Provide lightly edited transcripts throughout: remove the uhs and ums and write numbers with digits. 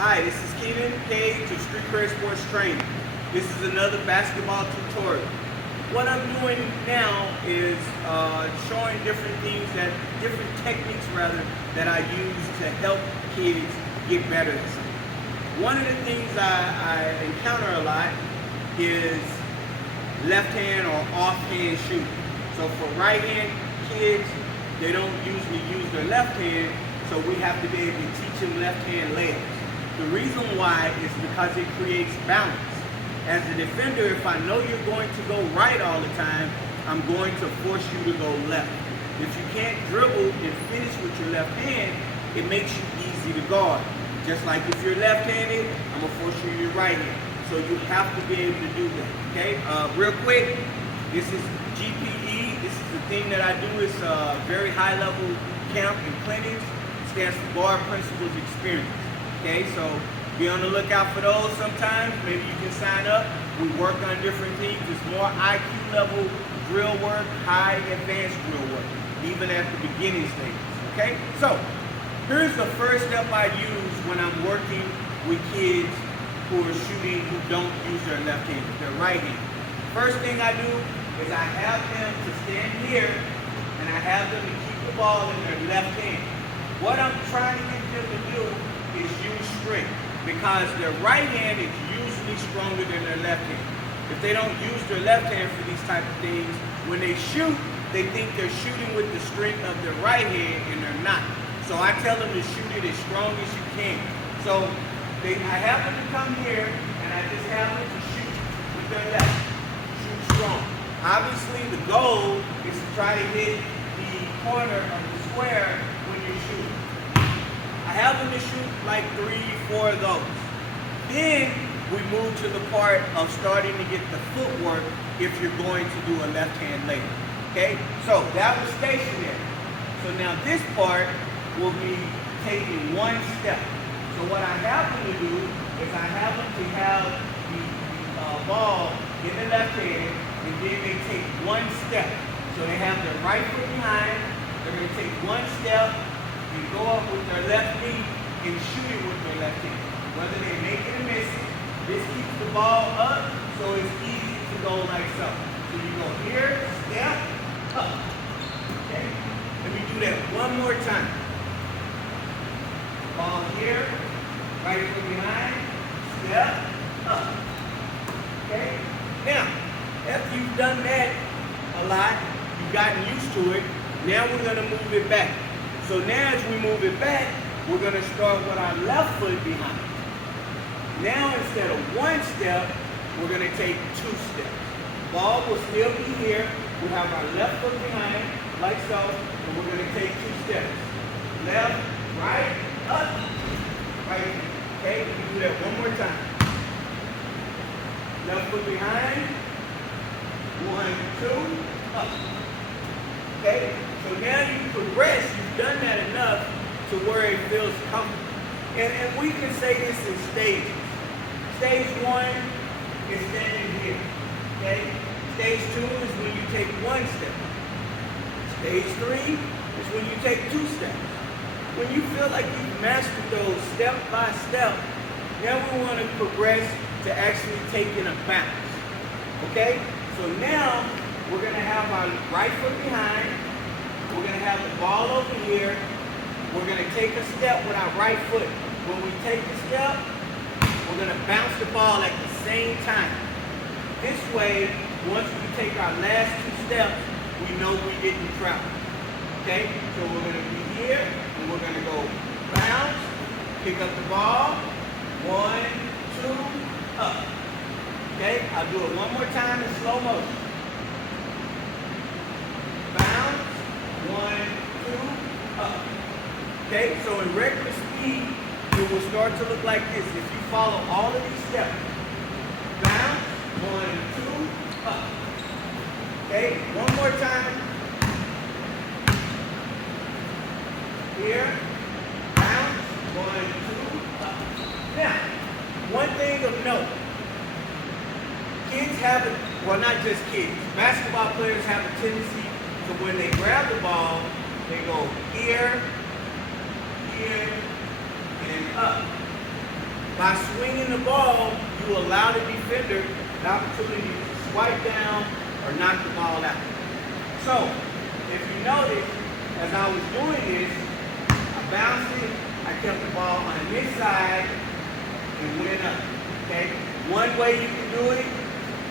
Hi, this is Keenan Cage of Street Career Sports Training. This is another basketball tutorial. What I'm doing now is showing different techniques that I use to help kids get better at something. One of the things I encounter a lot is left hand or offhand shooting. So for right hand kids, they don't usually use their left hand, so we have to be able to teach them left hand layups. The reason why is because it creates balance. As a defender, if I know you're going to go right all the time, I'm going to force you to go left. If you can't dribble and finish with your left hand, it makes you easy to guard. Just like if you're left-handed, I'm going to force you to your right hand. So you have to be able to do that, okay? Real quick, this is GPE. This is the thing that I do. It's very high-level camp and clinics. It stands for Guard Principles Experience. Okay, so be on the lookout for those sometimes. Maybe you can sign up. We work on different things. It's more IQ level drill work, high advanced drill work, even at the beginning stages. Okay, so here's the first step I use when I'm working with kids who are shooting who don't use their left hand, their right hand. First thing I do is I have them to stand here and I have them to keep the ball in their left hand. What I'm trying to get them to do is use strength, because their right hand is usually stronger than their left hand. If they don't use their left hand for these type of things, when they shoot, they think they're shooting with the strength of their right hand, and they're not. So I tell them to shoot it as strong as you can. So I have them to come here, and I just have them to shoot with their left. Shoot strong. Obviously, the goal is to try to hit the corner of the square when you're shooting. I have them to shoot like 3, 4 of those. Then we move to the part of starting to get the footwork if you're going to do a left-hand layup. Okay? So that was stationary. So now this part will be taking one step. So what I have them to do is I have them to have the ball in the left hand, and then they take one step. So they have their right foot behind, they're going to take one step, and go up with their left knee and shoot it with their left hand. Whether they make it or miss it, this keeps the ball up, so it's easy to go like so. So you go here, step, up. Okay? Let me do that one more time. Ball here, right foot behind, step, up. Okay? Now, after you've done that a lot, you've gotten used to it, now we're going to move it back. So now as we move it back, we're going to start with our left foot behind. Now instead of one step, we're going to take 2 steps. Ball will still be here. We have our left foot behind, like so, and we're going to take 2 steps. Left, right, up, right. Okay, we can do that one more time. Left foot behind, 1, 2, up. Okay, so now you progress, you've done that enough to where it feels comfortable. And we can say this in stages. Stage 1 is standing here. Okay? Stage 2 is when you take 1 step. Stage 3 is when you take 2 steps. When you feel like you've mastered those step by step, now we want to progress to actually taking a bounce. Okay? So now we're going to have our right foot behind. We're going to have the ball over here. We're going to take a step with our right foot. When we take the step, we're going to bounce the ball at the same time. This way, once we take our last 2 steps, we know we didn't travel. Okay? So we're going to be here, and we're going to go bounce, pick up the ball, 1, 2, up. Okay? I'll do it one more time in slow motion. Bounce, 1, 2, up. Okay, so in regular speed, it will start to look like this. If you follow all of these steps, bounce, 1, 2, up. Okay, one more time. Here, bounce, 1, 2, up. Now, one thing of note, kids have a, well not just kids, basketball players have a tendency to when they grab the ball, they go here, here, and up. By swinging the ball, you allow the defender the opportunity to swipe down or knock the ball out. So, if you notice, as I was doing this, I bounced it, I kept the ball on this side, and went up, okay? One way you can do it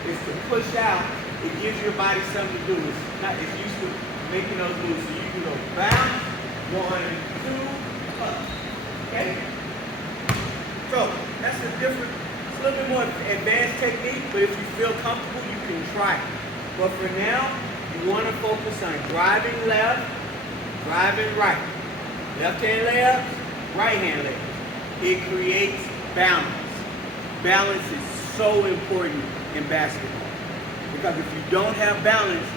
is to push out. It gives your body something to do. It's used to making those moves. So you can go bounce, 1, 2, up, okay? So that's a different, it's a little bit more advanced technique, but if you feel comfortable, you can try it. But for now, you want to focus on driving left, driving right. Left hand layups, right hand layups. It creates balance. Balance is so important in basketball. Because if you don't have balance,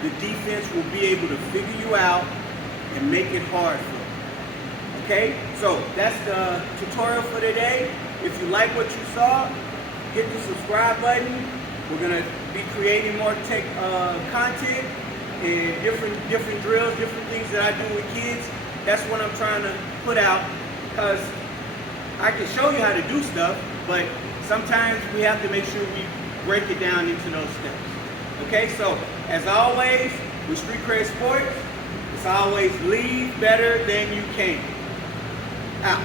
the defense will be able to figure you out and make it hard for you. Okay? So that's the tutorial for today. If you like what you saw, hit the subscribe button. We're going to be creating more tech content and different drills, different things that I do with kids. That's what I'm trying to put out, because I can show you how to do stuff, but sometimes we have to make sure we break it down into those steps. Okay, so as always, with Street Cred Sports, it's always leave better than you came. Out.